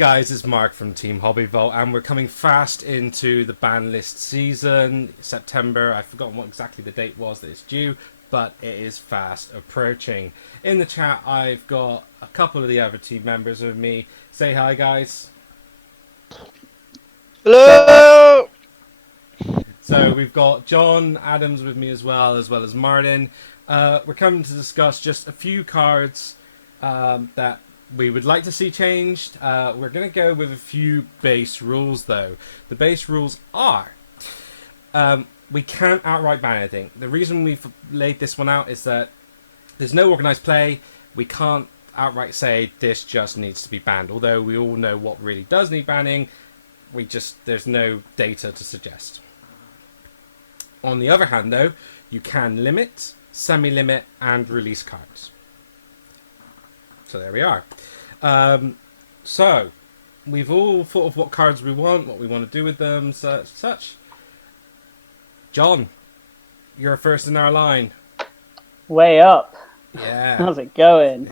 guys, it's Mark from Team Hobbyvolt, and we're coming fast into the ban list season. September, I've forgotten what exactly the date was that it's due, but it is fast approaching. In the chat, I've got a couple of the other team members with me. Say hi, guys. Hello! So we've got John Adams with me as well as Martin. We're coming to discuss just a few cards that we would like to see changed. We're going to go with a few base rules, though. The base rules are we can't outright ban anything. The reason we've laid this one out is that there's no organized play. We can't outright say this just needs to be banned, although we all know what really does need banning. There's no data to suggest. On the other hand, though, you can limit, semi-limit, and release cards. So there we are. So we've all thought of what cards we want, what we want to do with them, such. John, you're first in our line. Way up. Yeah. How's it going?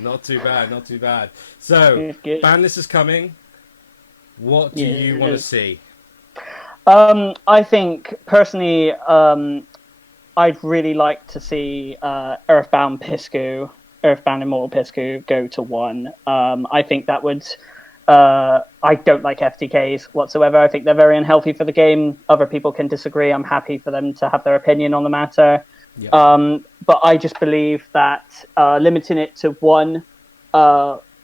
Not too bad, not too bad. So, Good. ban list is coming. What do you want to see? I think, personally, I'd really like to see Earthbound Immortal Piscu go to 1. I think that would... I don't like FTKs whatsoever. I think they're very unhealthy for the game. Other people can disagree. I'm happy for them to have their opinion on the matter. Yep. But I just believe that limiting it to 1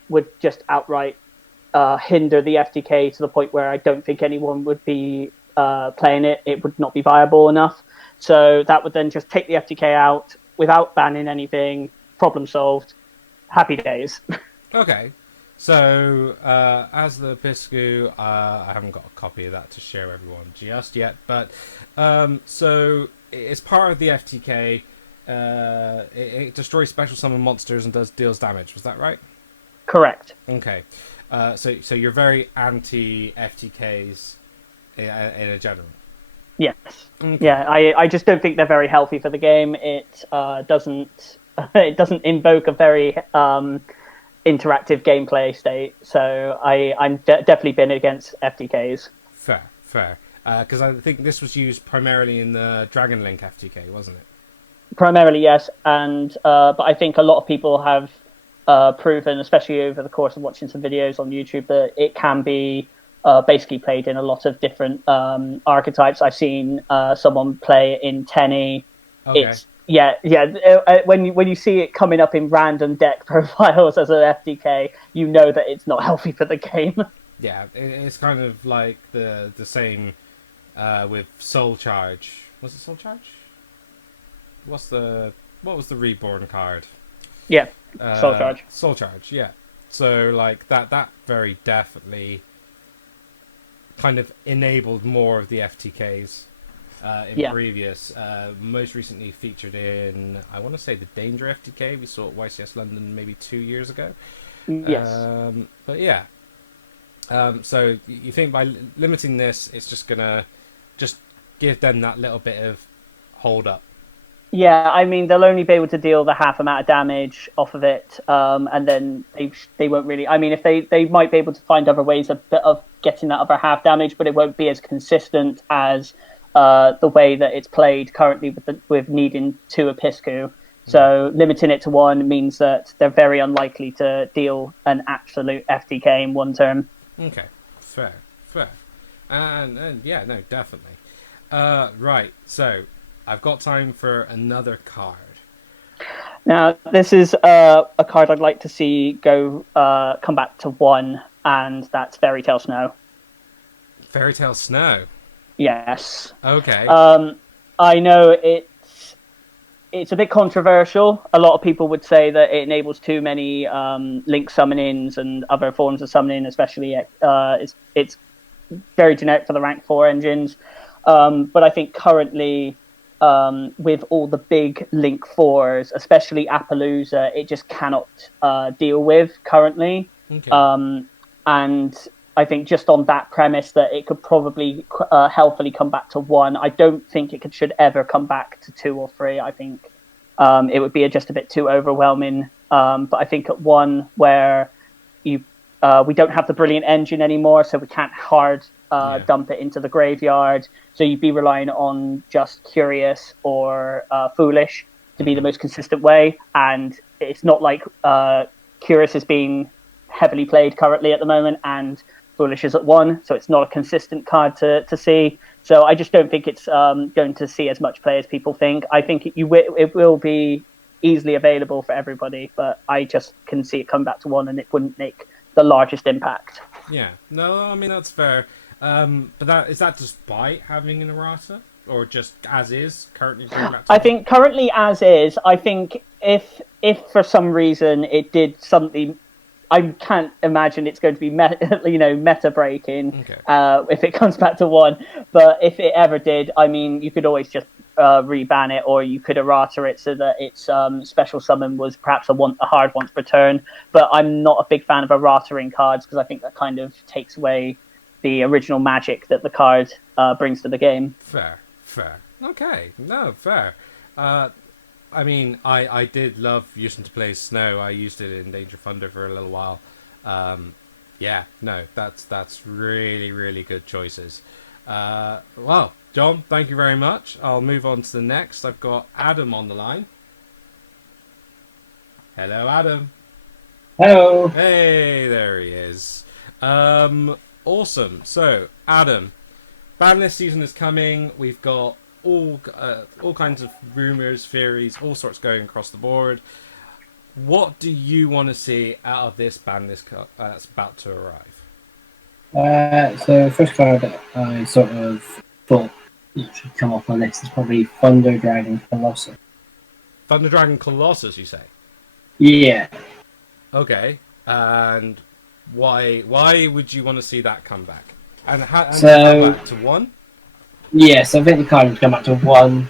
would just outright hinder the FTK to the point where I don't think anyone would be playing it. It would not be viable enough. So that would then just take the FTK out without banning anything. Problem solved. Happy days. Okay. So, as the Piscu, I haven't got a copy of that to share everyone just yet, but so it's part of the FTK. It destroys special summon monsters and deals damage. Was that right? Correct. Okay. So you're very anti FTKs in a general. Yes. Okay. Yeah. I just don't think they're very healthy for the game. It doesn't invoke a very interactive gameplay state. So I'm definitely been against FTKs. Fair. Because I think this was used primarily in the Dragon Link FTK, wasn't it? Primarily, yes, and but I think a lot of people have proven, especially over the course of watching some videos on YouTube, that it can be basically played in a lot of different archetypes. I've seen someone play in Tenny. Okay. When you see it coming up in random deck profiles as an FTK, you know that it's not healthy for the game. Yeah, it's kind of like the same with Soul Charge. Was it Soul Charge? What was the Reborn card? Yeah, Soul Charge. Soul Charge, yeah. So like that very definitely kind of enabled more of the FTKs in previous. Most recently featured in, I want to say, the Danger FTK. We saw at YCS London maybe 2 years ago. Yes. But yeah. So you think by limiting this, it's just gonna just give them that little bit of hold up? Yeah, I mean, they'll only be able to deal the half amount of damage off of it, and then they won't really... I mean, if they might be able to find other ways of getting that other half damage, but it won't be as consistent as the way that it's played currently with needing 2 Piscu. So limiting it to 1 means that they're very unlikely to deal an absolute FTK in 1 turn. Okay, fair. And yeah, no, definitely. Right, so... I've got time for another card. Now, this is a card I'd like to see come back to 1, and that's Fairy Tale Snow. Fairy Tale Snow? Yes. Okay. I know it's a bit controversial. A lot of people would say that it enables too many link summonings and other forms of summoning, especially it's very generic for the rank 4 engines. But I think currently... with all the big Link 4s, especially Appaloosa, it just cannot deal with currently. Okay. And I think just on that premise that it could probably healthily come back to 1, I don't think it should ever come back to 2 or 3. I think it would be just a bit too overwhelming. But I think at 1 where you we don't have the brilliant engine anymore, so we can't hard Yeah. dump it into the graveyard. So you'd be relying on just Curious or Foolish to be the most consistent way. And it's not like Curious is being heavily played currently at the moment, and Foolish is at 1, so it's not a consistent card to see. So I just don't think it's going to see as much play as people think. I think it will be easily available for everybody, but I just can see it come back to 1, and it wouldn't make the largest impact. Yeah. No, I mean that's fair. But that despite having an errata, or just as is currently going back to I one? think currently as is, I think if for some reason it did something, I can't imagine it's going to be meta breaking Okay. if it comes back to 1. But if it ever did, I mean, you could always just reban it, or you could errata it so that its special summon was perhaps a hard once per turn. But I'm not a big fan of errataing cards because I think that kind of takes away the original magic that the card brings to the game. Fair. Fair. Okay. No, fair. I mean, I did love using to play Snow. I used it in Danger Thunder for a little while. Yeah, no, that's really, really good choices. Well, John, thank you very much. I'll move on to the next. I've got Adam on the line. Hello, Adam. Hello. Hey, there he is. Awesome. So, Adam, Badness season is coming. We've got all kinds of rumors, theories, all sorts going across the board. What do you want to see out of this Badness that's about to arrive? So first card that I sort of thought should come off my list is probably Thunder Dragon Colossus. Thunder Dragon Colossus, you say? Yeah. Okay. And why would you want to see that come back? And how So come back to 1? yes, I think the card would come back to 1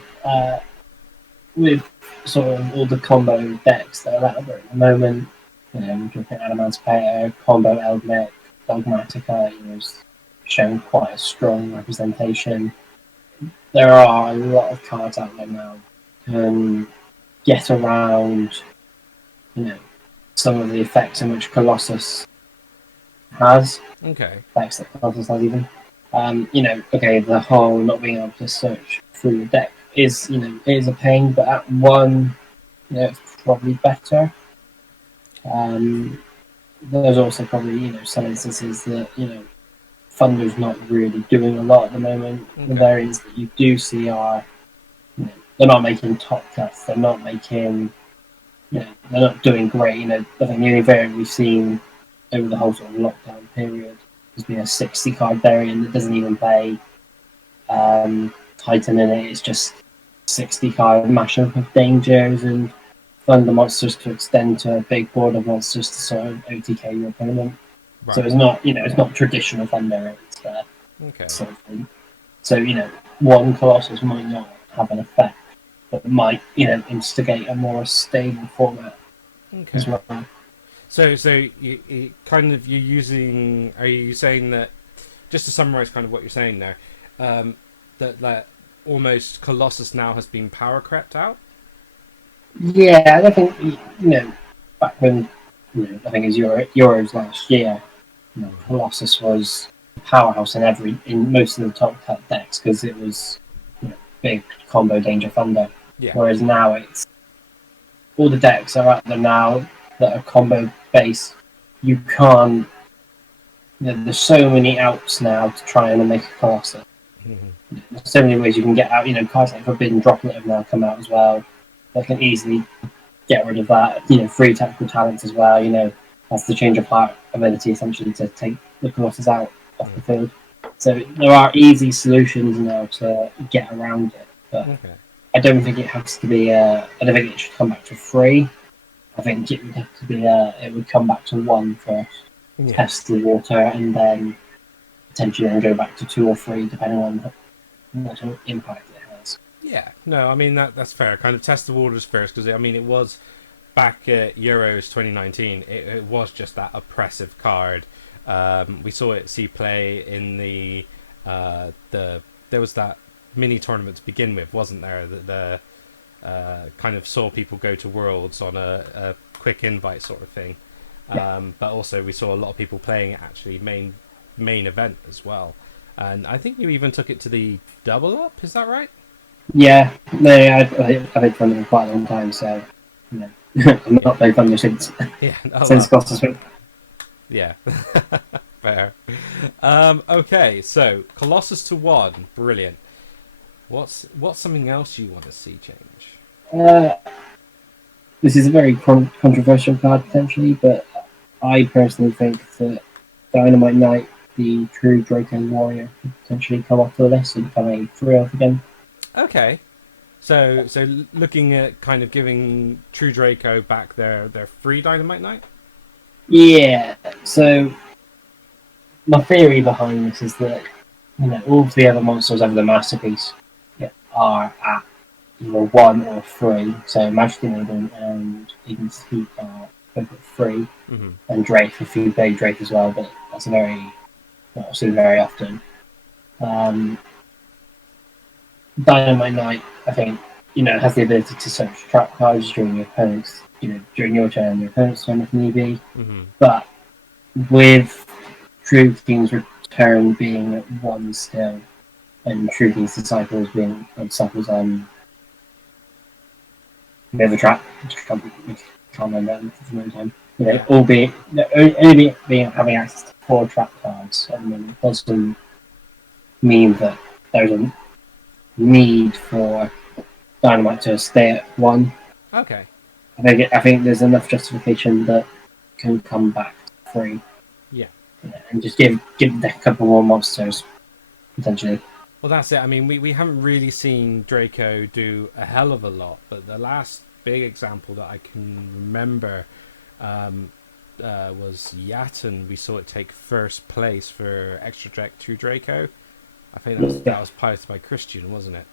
with sort of all the combo decks that are out there at the moment. You know, we can pick Adamantipator, Combo Eldmec, Dogmatica. You know, it's shown quite a strong representation. There are a lot of cards out there now can get around, you know, some of the effects in which Colossus has. Okay. Effects that Colossus has even. You know, okay, the whole not being able to search through the deck is, you know, is a pain, but at 1, you know, it's probably better. There's also probably, you know, some instances that, you know, Thunder's not really doing a lot at the moment. Okay. The variants that you do see are, you know, they're not making top cuts. They're not making, you know, they're not doing great. You know, I think the only variant we've seen over the whole sort of lockdown period has been a 60 card variant that doesn't even play Titan in it. It's just 60 card mashup of dangers and Thunder monsters to extend to a big board of monsters to sort of OTK your opponent. Right. So it's not, you know, it's not traditional Thunder. It's Okay. sort of thing. So, you know, 1 Colossus might not have an effect, but it might, you know, instigate a more stable format as Okay. well. So you kind of you're using. Are you saying that, just to summarize, kind of what you're saying there, that almost Colossus now has been power crept out? Yeah, I think, you know, back when, you know, I think it was Euros last year, you know, Colossus was a powerhouse in most of the top cut decks because it was, you know, big combo Danger Thunder. Yeah. Whereas now it's all the decks are out there now that are combo based. You can't. You know, there's so many outs now to try and make a Colossus. There's so many ways you can get out. You know, cards like Forbidden Droplet have now come out as well. They can easily get rid of that. You know, free tactical talents as well. You know, that's the change of heart ability essentially to take the Colossus out off the field. So there are easy solutions now to get around it, but Okay. I don't think it has to be. I don't think it should come back to 3. I think it would have to be. It would come back to 1 first, Yeah. test the water, and then potentially then go back to 2 or 3, depending on what sort of impact it has. Yeah. No, I mean that's fair. Kind of test the waters first, because I mean it was back at Euros 2019. It was just that oppressive card. We saw it see play in the there was that mini tournament to begin with, wasn't there? The kind of saw people go to Worlds on a quick invite sort of thing. But also we saw a lot of people playing it actually main event as well. And I think you even took it to the double up. Is that right? Yeah, no, I've played Thunder for quite a long time, so you know, I'm not played Thunder Yeah. Oh since well. Colossus. Yeah. Fair. Okay, so Colossus to 1, brilliant. What's something else you want to see change? This is a very controversial card potentially, but I personally think that Dynamite Knight, the true Draco Warrior, could potentially come off the list and become a 3-off again. Okay, so looking at kind of giving True Draco back their free Dynamite Knight. Yeah, so my theory behind this is that all three other monsters over the masterpiece are at either 1 or 3. So Magic Eden and Eden Heat are both at 3, Mm-hmm. and Drake, if you play Drake as well, but that's not seen very often. Dynamite Knight, I think, has the ability to search trap cards during your opponent's, during your turn, your opponent's turn if need be. Mm-hmm. But with True King's Return being at 1 still, and True King's Disciples being Disciples we have a trap. Can't remember at the moment. Albeit only being having access to 4 trap cards at the moment doesn't mean that there's a need for Dynamite to stay at 1. Okay. I think there's enough justification that can come back to 3. Yeah. And just give the a couple more monsters potentially. Well, that's it. I mean, we haven't really seen Draco do a hell of a lot, but the last big example that I can remember was Yatten. We saw it take first place for Extra Deck 2 Draco. I think that was piloted by Christian, wasn't it?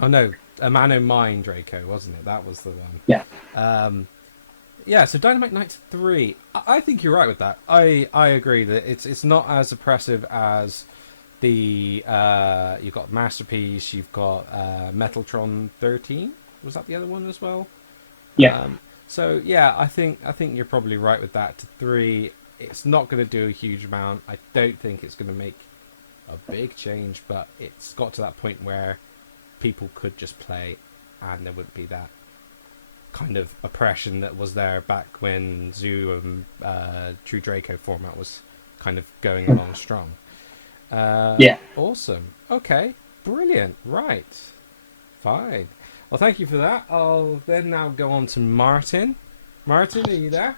Oh no, Amano Mine Draco, wasn't it? That was the one. Yeah. So Dynamite Knight 3. I think you're right with that. I agree that it's not as oppressive as the you've got Masterpiece, you've got Metaltron 13. Was that the other one as well? Yeah. So yeah, I think you're probably right with that. To 3, it's not going to do a huge amount. I don't think it's going to make a big change, but it's got to that point where people could just play, and there wouldn't be that kind of oppression that was there back when Zoo and True Draco format was kind of going along strong. Yeah. Awesome. Okay. Brilliant. Right. Fine. Well, thank you for that. I'll then now go on to Martin. Martin, are you there?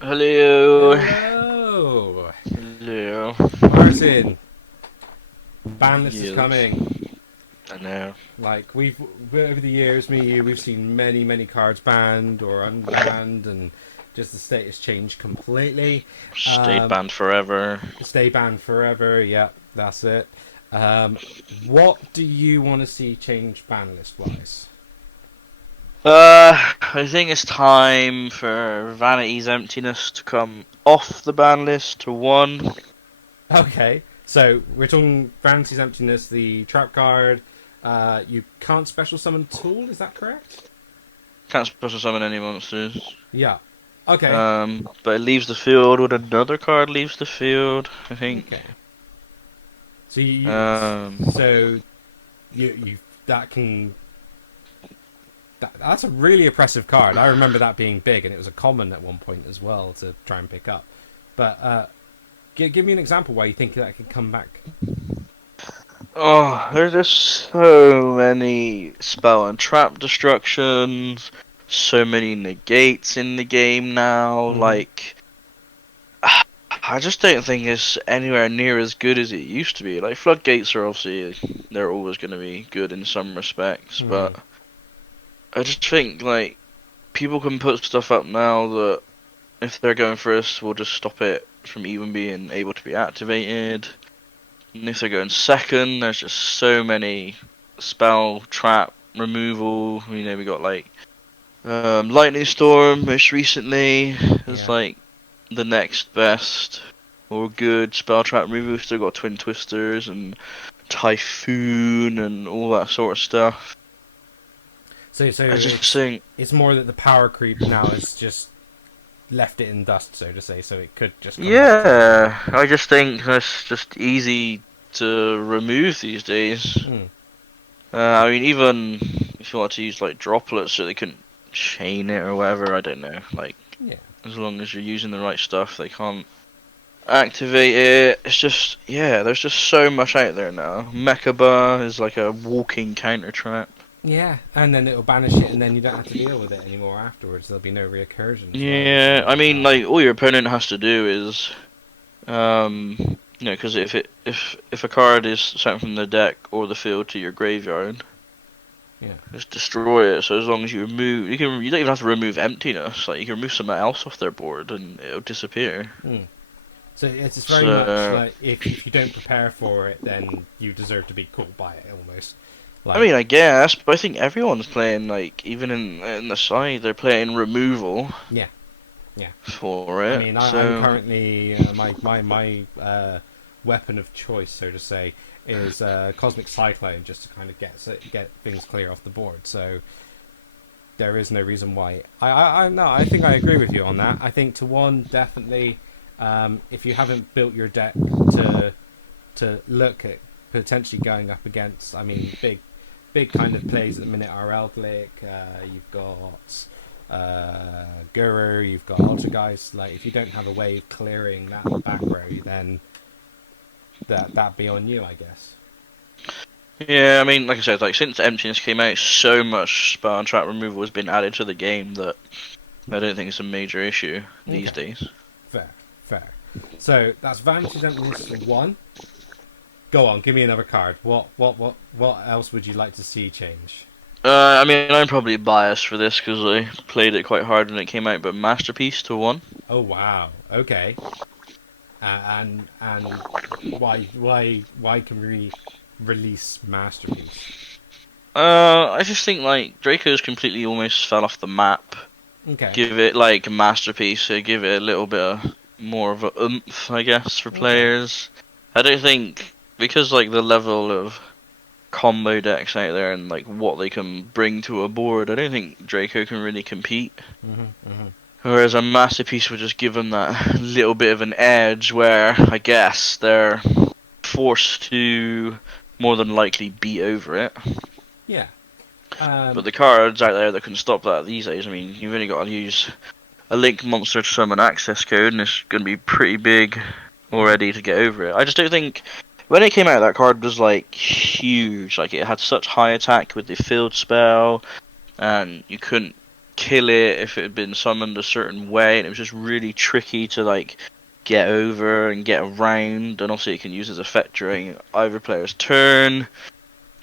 Hello. Hello. Hello. Martin. Ban list is Yes. coming. I know. Like, we've over the years, me and you, we've seen many cards banned or unbanned, and just the status changed completely. Stayed banned forever. Stay banned forever. Yeah, that's it. What do you want to see change ban list wise? I think it's time for Vanity's Emptiness to come off the ban list to 1. Okay, so we're talking Vanity's Emptiness, the trap card. You can't special summon tool, is that correct? Can't special summon any monsters. Yeah. Okay. But it leaves the field when another card leaves the field, I think. Okay. So you that can. That's a really oppressive card. I remember that being big, and it was a common at one point as well to try and pick up. But give me an example why you think that could come back. Oh, there's just so many spell and trap destructions, so many negates in the game now, like, I just don't think it's anywhere near as good as it used to be. Like, floodgates are obviously, they're always going to be good in some respects, but I just think, like, people can put stuff up now that, if they're going first, will just stop it from even being able to be activated. And if they're going second, there's just so many spell, trap, removal. We got, like, Lightning Storm most recently is like the next best or good spell trap removal. We've still got Twin Twisters and Typhoon and all that sort of stuff. So I just think it's more that the power creep now is just left it in dust, so to say, so it could just come back to Yeah, I just think that's just easy to remove these days. Mm. I mean, even if you want to use like droplets so they couldn't chain it or whatever, I don't know. Like, Yeah. as long as you're using the right stuff, they can't activate it. It's just, yeah, there's just so much out there now. Mechaba is like a walking counter trap. Yeah, and then it'll banish it, and then you don't have to deal with it anymore afterwards. There'll be no reoccursions. Yeah, I mean, like all your opponent has to do is, because if a card is sent from the deck or the field to your graveyard, Yeah. just destroy it. So as long as you remove, you don't even have to remove emptiness. Like you can remove something else off their board and it'll disappear. Mm. So it's very much like if you don't prepare for it, then you deserve to be caught by it almost. Like, I mean, I guess, but I think everyone's playing like even in the side they're playing removal. Yeah. Yeah. For it. I mean, so... I'm currently my weapon of choice, so to say, is Cosmic Cyclone, just to kind of get things clear off the board. So there is no reason why. I think I agree with you on that. I think to one definitely, if you haven't built your deck to look at potentially going up against, I mean, big kind of plays at the minute are Eldlick. You've got Guru, you've got Ultrageist. Like, if you don't have a way of clearing that back row, then that'd be on you, I guess. Yeah, I mean, like I said, like since Emptiness came out, so much spell and trap removal has been added to the game that I don't think it's a major issue these days. Fair. So that's Vanity's Emptiness 1. Go on, give me another card. What else would you like to see change? I mean, I'm probably biased for this because I played it quite hard when it came out, but Masterpiece to 1. Oh wow. Okay. And why can we release Masterpiece? I just think like Draco's completely almost fell off the map. Okay. Give it like Masterpiece, so give it a little bit more of a oomph, I guess, for players. I don't think because like the level of combo decks out there and like what they can bring to a board, I don't think Draco can really compete. Whereas a Masterpiece would just give them that little bit of an edge where I guess they're forced to more than likely beat over it. Yeah. But the cards out there that can stop that these days, I mean, you've only got to use a Link Monster to summon access code and it's going to be pretty big already to get over it. I just don't think... When it came out, that card was like huge. Like it had such high attack with the field spell, and you couldn't kill it if it had been summoned a certain way, and it was just really tricky to like get over and get around. And also, you can use as effect during either player's turn,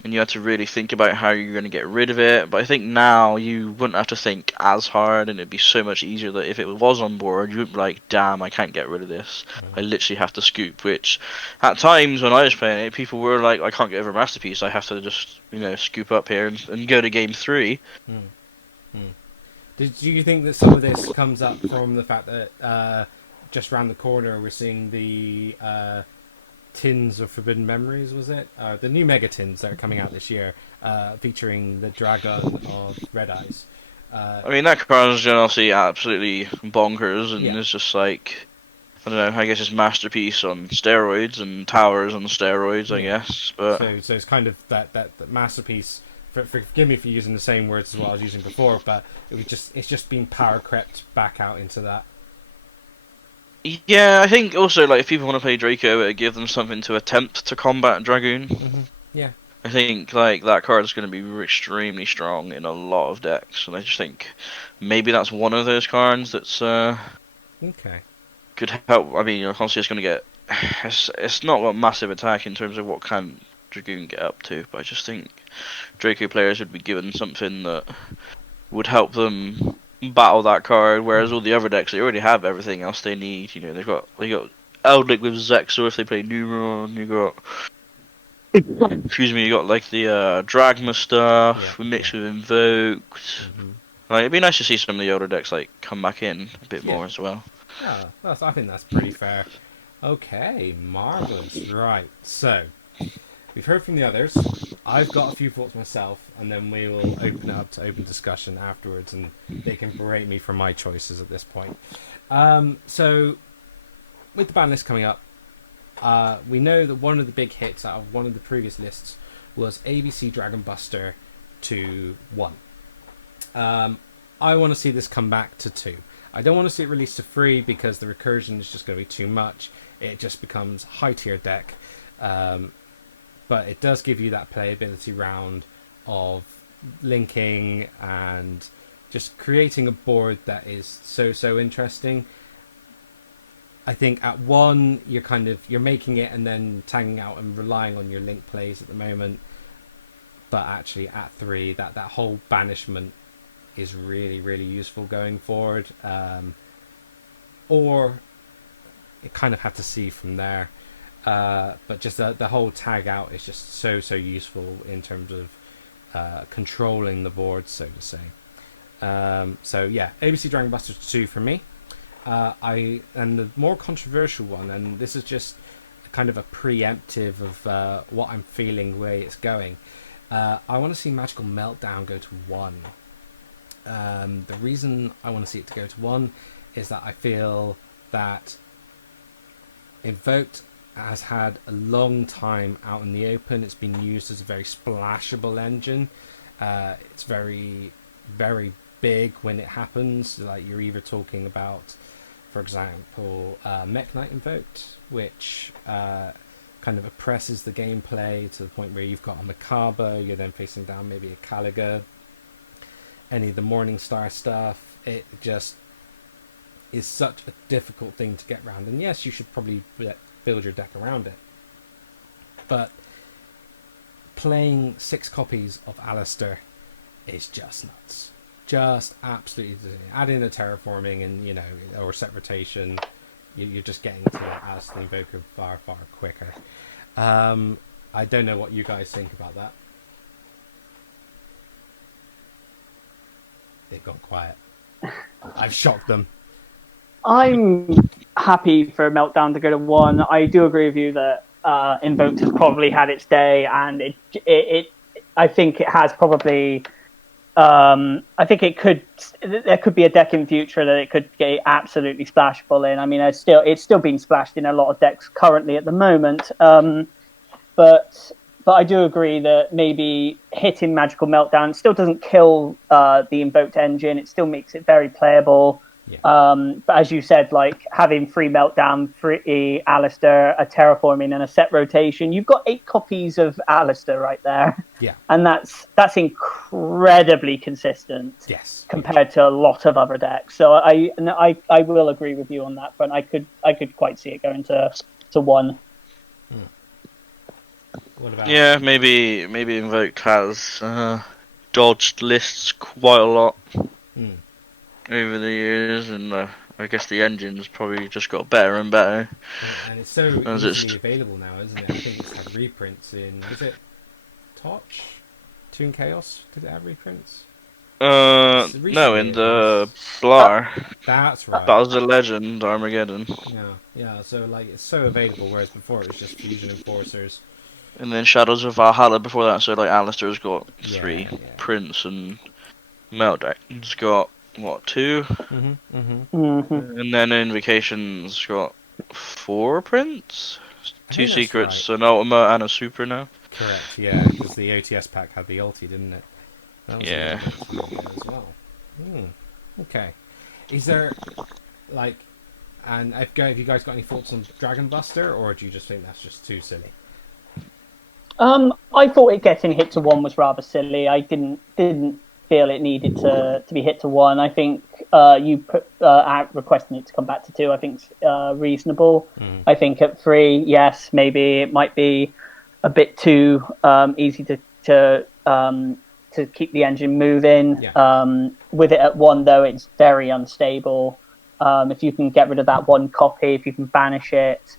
and you had to really think about how you're going to get rid of it. But I think now you wouldn't have to think as hard, and it'd be so much easier that if it was on board, you wouldn't be like, damn, I can't get rid of this. I literally have to scoop, which at times when I was playing it, people were like, I can't get over Masterpiece, I have to just, scoop up here and go to game 3. Do you think that some of this comes up from the fact that just around the corner we're seeing the tins of Forbidden Memories, was it? The new Mega Tins that are coming out this year, featuring the Dragon of Red Eyes. I mean, that card is obviously absolutely bonkers, and Yeah. it's just like, I don't know, I guess it's Masterpiece on steroids and Towers on steroids, I guess. But So it's kind of that Masterpiece. Forgive me for using the same words as what I was using before, but it's just been power crept back out into that. yeah, I think also like if people want to play Draco, it give them something to attempt to combat Dragoon. Yeah. I think like that card is going to be extremely strong in a lot of decks, and I just think maybe that's one of those cards that's Okay. could help. I mean, obviously it's going to get it's not got massive attack in terms of what can Dragoon get up to, but I just think Draco players would be given something that would help them battle that card, whereas all the other decks, they already have everything else they need. They got Eldlick with Zexor if they play Numeron. You got excuse me, you got like the Dragma stuff mixed with Invoked. Like it'd be nice to see some of the older decks like come back in a bit more as well. Yeah, I think that's pretty fair. Okay, marvelous. Right, so we've heard from the others. I've got a few thoughts myself, and then we will open it up to open discussion afterwards, and they can berate me for my choices at this point. So, with the ban list coming up, we know that one of the big hits out of one of the previous lists was ABC Dragon Buster to 1. I want to see this come back to 2. I don't want to see it released to 3 because the recursion is just going to be too much. It just becomes high tier deck. But it does give you that playability round of linking and just creating a board that is so interesting. I think at 1 you're making it and then tagging out and relying on your link plays at the moment. But actually at 3 that whole banishment is really useful going forward. Or you kind of have to see from there. But just the whole tag out is just so useful in terms of controlling the board, so to say. So yeah, ABC Dragon Buster 2 for me. And the more controversial one, and this is just kind of a preemptive of what I'm feeling, the way it's going. I want to see Magical Meltdown go to 1. The reason I want to see it to go to 1 is that I feel that Invoked has had a long time out in the open. It's been used as a very splashable engine. It's very big when it happens. Like, you're either talking about, for example, Mech Knight Invoked, which kind of oppresses the gameplay to the point where you've got a Macabre, you're then facing down maybe a Caliga, any of the Morningstar stuff. It just is such a difficult thing to get around. And yes, you should probably build your deck around it. But playing 6 copies of Alistair is just nuts. Just absolutely. Add in a terraforming and, or set rotation, you're just getting to Alistair the Invoker far quicker. I don't know what you guys think about that. They've gone quiet. I've shocked them. I'm happy for Meltdown to go to 1. I do agree with you that Invoked has probably had its day, and I think it has probably. I think there could be a deck in future that it could get absolutely splashable in. I mean, it's still being splashed in a lot of decks currently at the moment. But I do agree that maybe hitting Magical Meltdown still doesn't kill the Invoked engine. It still makes it very playable. Yeah. But as you said, like having 3 Meltdown, 3 Alistair, a terraforming, and a set rotation, you've got 8 copies of Alistair right there. Yeah, and that's incredibly consistent. Yes, compared to a lot of other decks. So I will agree with you on that front. I could quite see it going to 1. What about? Yeah, maybe Invoked has dodged lists quite a lot over the years, and I guess the engine's probably just got better and better. And it's so easily available now, isn't it? I think it's had reprints in. Is it Torch? Toon Chaos? Did it have reprints? No, in the Blar. That's right. That was the Legend Armageddon. Yeah. So like, it's so available, whereas before it was just Fusion Enforcers. And then Shadows of Valhalla before that. So like, Alistair's got 3 Yeah. prints, and Meltdown's got what, 2? And then Invocation's got 4 prints. 2 secrets, right. an Ultima, and a Super now. Correct. Yeah, because the OTS pack had the ulti, didn't it? That was Yeah. as well. Okay. Is there like, and have you guys got any thoughts on Dragon Buster, or do you just think that's just too silly? I thought it getting hit to 1 was rather silly. I didn't feel it needed to be hit to 1. I think you put out requesting it to come back to 2. I think reasonable. I think at 3, yes, maybe it might be a bit too easy to keep the engine moving. Yeah. With it at 1, though, it's very unstable. If you can get rid of that 1 copy, if you can banish it,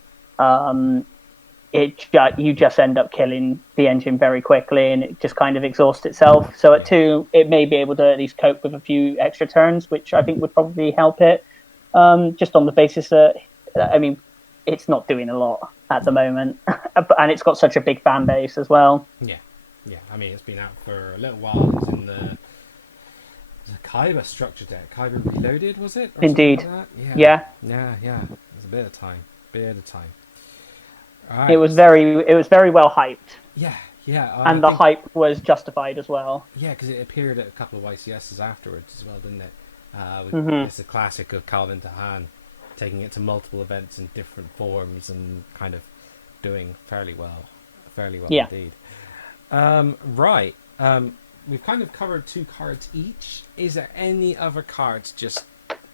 you just end up killing the engine very quickly, and it just kind of exhausts itself. So at 2, it may be able to at least cope with a few extra turns, which I think would probably help it. Just on the basis that, I mean, it's not doing a lot. at the moment, and it's got such a big fan base as well. Yeah. I mean, it's been out for a little while. It's in the Kaiba structure deck. Kaiba Reloaded, was it? Or Indeed. something like that? Yeah. Yeah. It was a bit of time. All It right. was very well hyped, Yeah. and the hype was justified as well. Yeah, because it appeared at a couple of YCSs afterwards as well, didn't it? It's a classic of Calvin Tahan taking it to multiple events in different forms and kind of doing fairly well Yeah. indeed. Right. We've kind of covered 2 cards each. Is there any other cards just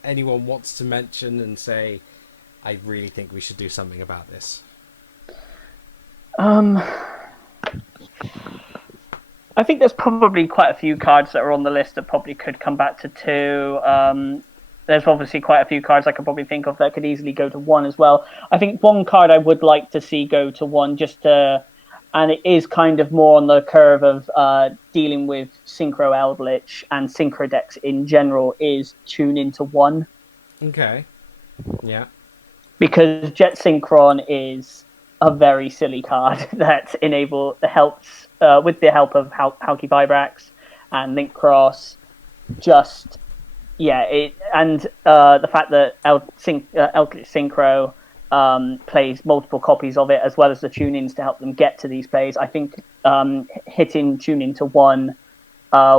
anyone wants to mention and say, I really think we should do something about this? I think there's probably quite a few cards that are on the list that probably could come back to 2. There's obviously quite a few cards I could probably think of that could easily go to 1 as well. I think one card I would like to see go to 1 and it is kind of more on the curve of dealing with Synchro Eldritch and Synchro decks in general is Tune into 1. Okay. Yeah. Because Jet Synchron is a very silly card that helps with the help of Halki Vibrax and Link Cross. The fact that Eldritch Synchro plays multiple copies of it as well as the tune-ins to help them get to these plays. I think hitting Tune into 1,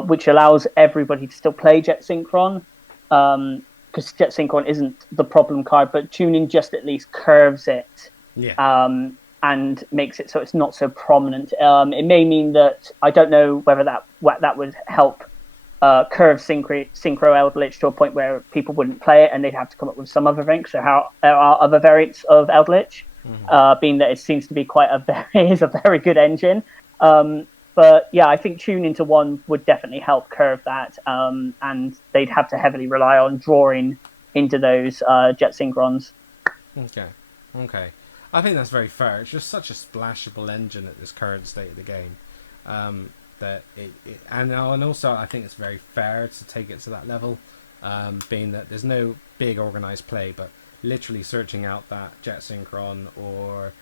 which allows everybody to still play Jet Synchron, because Jet Synchron isn't the problem card, but Tune-in just at least curves it. Yeah. And makes it so it's not so prominent. It may mean that I don't know whether that would help curve Synchro Eldritch to a point where people wouldn't play it and they'd have to come up with some other thing. So there are other variants of Eldritch, being that it seems to be is a very good engine. But yeah, I think Tune into 1 would definitely help curve that, and they'd have to heavily rely on drawing into those Jet Synchrons. Okay. I think that's very fair. It's just such a splashable engine at this current state of the game. That and also I think it's very fair to take it to that level, being that there's no big organized play, but literally searching out that Jet Synchron or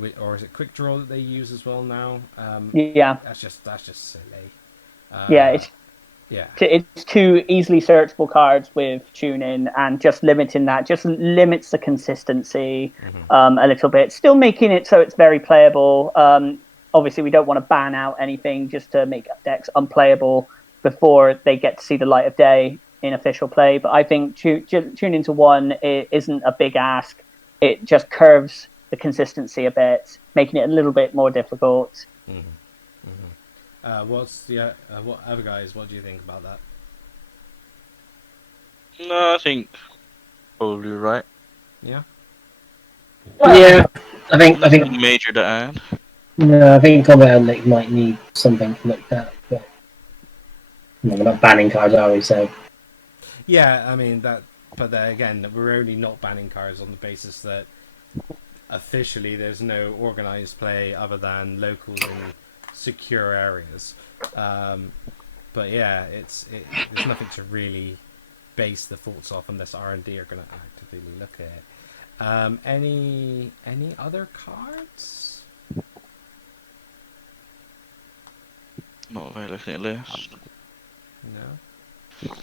is it Quick Draw that they use as well now? That's just silly. It's 2 easily searchable cards with tune in, and just limiting that just limits the consistency a little bit, still making it so it's very playable. Obviously, we don't want to ban out anything just to make decks unplayable before they get to see the light of day in official play. But I think Tune into 1 isn't a big ask. It just curves the consistency a bit, making it a little bit more difficult. What other guys? What do you think about that? No, I think probably right. Yeah. Yeah, I think Major to add. No, I think Combat Eldritch might need something looked at, but we're not banning cards, are we? So yeah, I mean that, but again, we're only not banning cards on the basis that officially there's no organized play other than locals in secure areas. But yeah, there's nothing to really base the thoughts off unless R&D are going to actively look at it. Any other cards? Not very looking at this. No.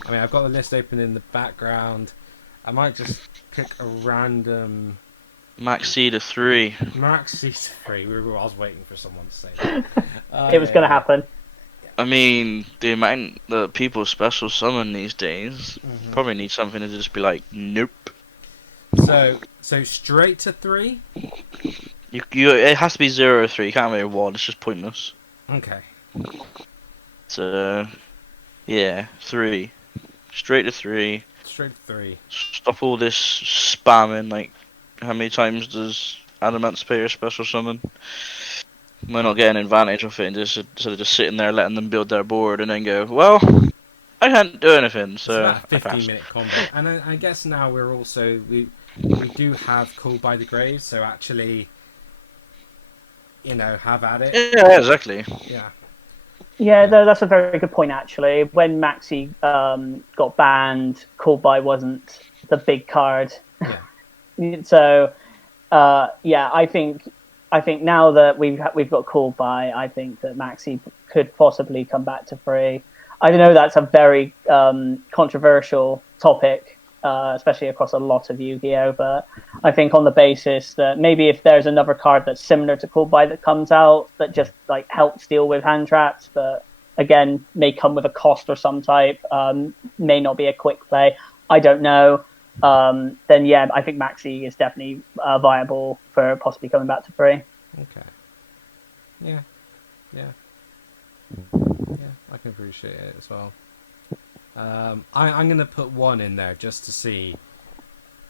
I mean, I've got the list open in the background. I might just pick a random. Max C to 3. Max C to 3. I was waiting for someone to say that. It was going to happen. I mean, the amount that people special summon these days probably need something to just be like, nope. So straight to 3. It has to be 0 or 3. You can't make a 1. It's just pointless. Okay. So yeah, 3. Straight to 3. Straight to 3. Stop all this spamming. Like, how many times does Adamant Spear special summon? We're not getting advantage of it, and just instead of just sitting there letting them build their board and then go, well, I can't do anything. So it's about a 15-minute combat, and I guess now we're also we do have Called by the Grave, so actually, have at it. Yeah, exactly. Yeah. Yeah, that's a very good point, actually. When Maxi got banned, Called by wasn't the big card. Yeah. So Yeah, I think now that we've got called by, I think that Maxi could possibly come back to free. I know that's a very controversial topic, especially across a lot of Yu-Gi-Oh. But I think on the basis that maybe if there's another card that's similar to called by that comes out that just like helps deal with hand traps, but again may come with a cost or some type, may not be a quick play. I don't know. Then yeah, I think Maxi is definitely viable for possibly coming back to free. Okay. Yeah. Yeah. Yeah, I can appreciate it as well. I'm going to put one in there just to see.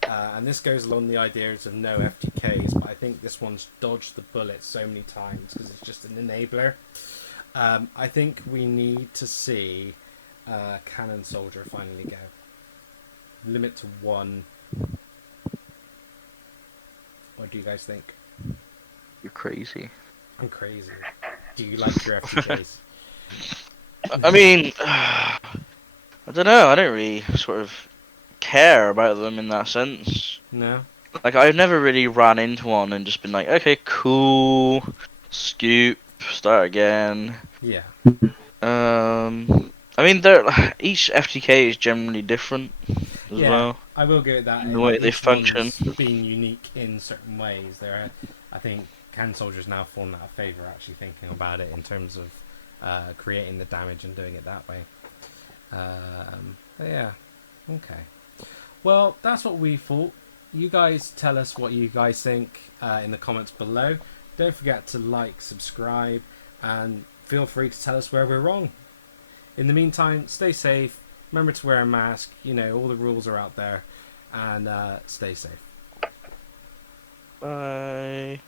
And this goes along the ideas of no FTKs, but I think this one's dodged the bullet so many times because it's just an enabler. I think we need to see Cannon Soldier finally go. Limit to 1. What do you guys think? You're crazy. I'm crazy. Do you like your FTKs? I mean, I don't know. I don't really sort of care about them in that sense. No? Like, I've never really ran into one and just been like, okay, cool, scoop, start again. Yeah. I mean, each FTK is generally different as well. I will give it that. The way they Each function. one's been unique in certain ways. I think Can Soldier's now fallen out of favour actually thinking about it in terms of creating the damage and doing it that way. But yeah, okay. Well, that's what we thought. You guys tell us what you guys think in the comments below. Don't forget to like, subscribe, and feel free to tell us where we're wrong. In the meantime, stay safe. Remember to wear a mask. You know, all the rules are out there. And stay safe. Bye.